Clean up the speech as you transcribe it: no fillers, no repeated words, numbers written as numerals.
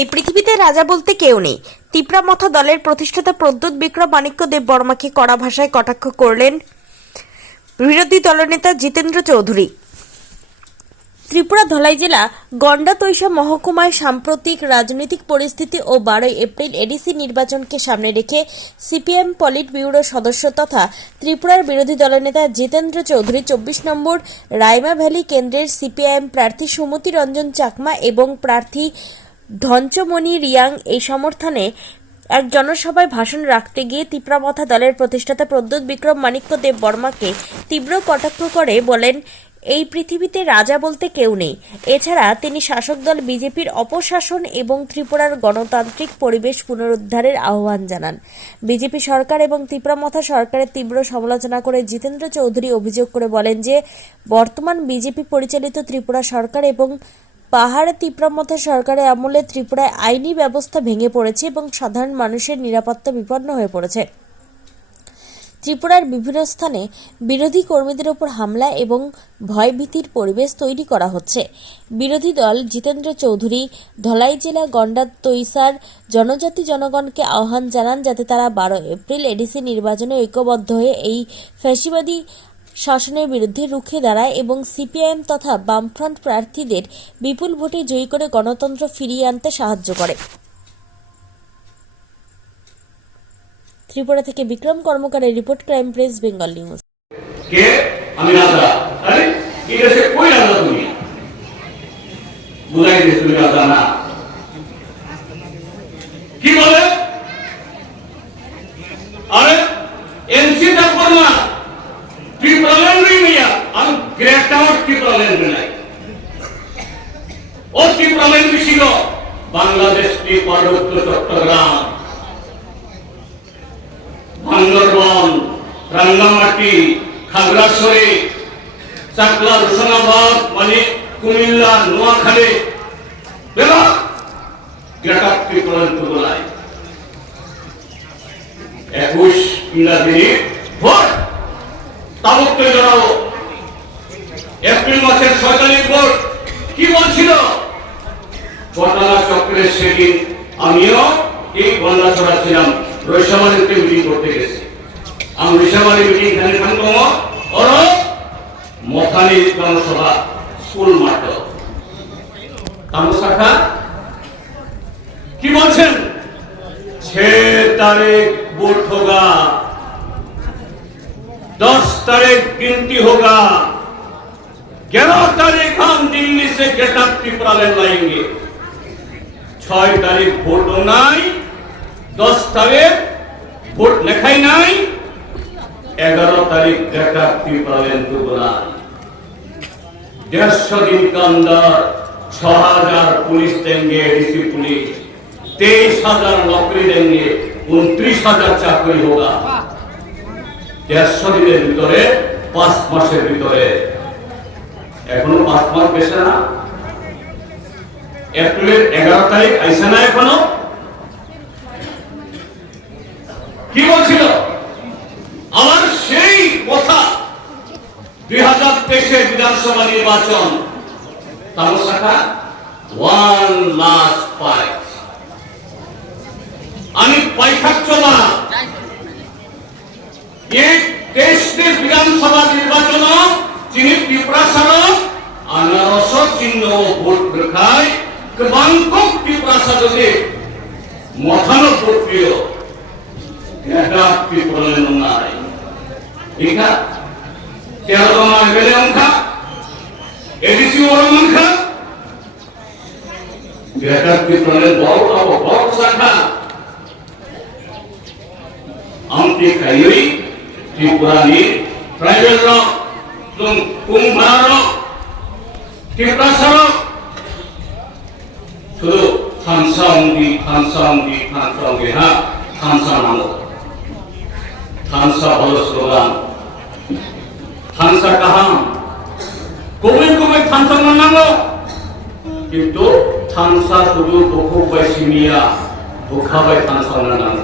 এই পৃথিবীতে রাজা বলতে কেউ নেই। তিপ্রামথা দলের প্রতিষ্ঠাতা প্রদ্যোৎ বিক্রম মাণিক্য দেব বর্মাকে কড়া ভাষায় কটাক্ষ করলেন বিরোধী দলনেতা জিতেন্দ্র চৌধুরী। ত্রিপুরা ধলাই জেলা গন্ডাতৈশা মহকুমায় সাম্প্রতিক রাজনৈতিক পরিস্থিতি ও 12 এপ্রিল এডিসি নির্বাচনকে সামনে রেখে সিপিএম পলিট ব্যুরো সদস্য তথা ত্রিপুরার বিরোধী দলনেতা জিতেন্দ্র চৌধুরী 24 নম্বর রাইমা ভ্যালি কেন্দ্রের সিপিআইএম প্রার্থী সুমতি রঞ্জন চাকমা এবং প্রার্থী ঢঞ্চমণি রিয়াং এই সমর্থনে এক জনসভায় ভাষণ রাখতে গিয়ে তিপ্রামথা দলের প্রতিষ্ঠাতা প্রদ্যোৎ বিক্রম মাণিক্য দেব বর্মাকে তীব্র কটাক্ষ করে বলেন, এই পৃথিবীতে রাজা বলতে কেউ নেই। এছাড়া তিনি শাসক দল বিজেপির অপশাসন এবং ত্রিপুরার গণতান্ত্রিক পরিবেশ পুনরুদ্ধারের আহ্বান জানান। বিজেপি সরকার এবং তিপ্রামথা সরকারের তীব্র সমালোচনা করে জিতেন্দ্র চৌধুরী অভিযোগ করে বলেন যে বর্তমান বিজেপি পরিচালিত ত্রিপুরা সরকার এবং পাহাড় তিপ্রামথা সরকারের আমলে ত্রিপুরায় আইনি ব্যবস্থা ভেঙে পড়েছে এবং সাধারণ মানুষের নিরাপত্তা বিপন্ন হয়ে পড়েছে। ত্রিপুরার বিভিন্ন স্থানে বিরোধী কর্মীদের উপর হামলা এবং ভয়ভীতির পরিবেশ তৈরি করা হচ্ছে। বিরোধী দল জিতেন্দ্র চৌধুরী ধলাই জেলা গন্ডাতৈশার জনজাতি জনগণকে আহ্বান জানান যাতে তারা 12 এপ্রিল এডিসি নির্বাচনে ঐক্যবদ্ধ হয়ে এই ফ্যাসিবাদী শাসনের বিরুদ্ধে রুখে দাঁড়ায় এবং সিপিআইএম তথা বামফ্রন্ট প্রার্থীদের বিপুল ভোটে জয়ী করে গণতন্ত্র ফিরিয়ে আনতে সাহায্য করে। ত্রিপুরা থেকে বিক্রম কর্মকারের report, crime press Bengal news. কে আমি রাজা? আরে কি দেশে কই রাজা তুমি? বুঝাই দিস তুমি রাজা না। কি বলে? আরে এনসি টা করনা ত্রিপুরাল্যান্ড নিয়া আমি গ্রেট আউট ত্রিপুরাল্যান্ড নাই। ও ত্রিপুরাল্যান্ড ছিল বাংলাদেশ কি পার্বত্য চট্টগ্রাম, বান্দরবান, রাঙ্গামাটি, খাগড়াছড়ি, চাকলা, রোশনাবাদ, মানে কুমিল্লা, নোয়াখালী, গ্রেটার ত্রিপুরার তুলনায় 21 ইংরাজি ভোট তাবুকতে জড়াবো। এপ্রিল মাসের 6 তারিখ ভোট কি বলছিল? ঘটনা চক্রের সেদিন আমিও এই গন্ডাছড়া ছিলাম, রৈশাবাড়িতে মিটিং করতে গেছি। আমি রৈশাবাড়ি মিটিং খানে থাকবো ওর মথানি জনসভা স্কুল মাঠ শাখা কি বলছেন? 6 तारीख वोट होगा, 10 तारीख गिनती होगा, 11 तारीख हम दिल्ली से गेटअप त्रिपुरा लाएंगे। 6 तारीख भोट নাই, 10 तारीख ভোট লেখাই নাই, 11 तारीख गेटअप त्रिपुरा तुगना। 150 दिन के अंदर 6000 पुलिस देंगे, डीसी पुलिस 23,000 नौकरी देंगे, 29,000 চাকরি होगा। 150 দিনের ভিতরে 5 মাসের ভিতরে, এখনো 5 মাস বেশি না। এপ্রিলের 11 তারিখ আইসা না এখনো। কি বলছিল? আমার সেই কথা 2023 বিধানসভা নির্বাচন তার শাখা 1 last fight আমি পাইথাকছ না। এই দেশের বিধানসভা নির্বাচন যিনি ত্রিপ্রাসাদ আনারস চিহ্ন ভোট রেখায় বাংকক ত্রিপ্রাসাদে মথানো প্রক্রিয় এটা ত্রিপুরাল্যান্ড নাই। ঠিক আছে, 13 মাস বেলে অঙ্কা এডিসি ওরমঙ্খা এটা ত্রিপুরাল্যান্ড বড় শাখা আমটি খাইই ত্রিপুরানি ট্রাইবেল র কুম্ভার ত্রিপ্রাসার শুধু খানসাঙ্গি হ্যাঁ খানসা নাম খানসা হলো স্লোগান। খানসা কাহাম কবে কবে খানসা নাম, কিন্তু খানসা শুধু বখুবাই সিমিয়া ভুখাবাই খানসা নাম।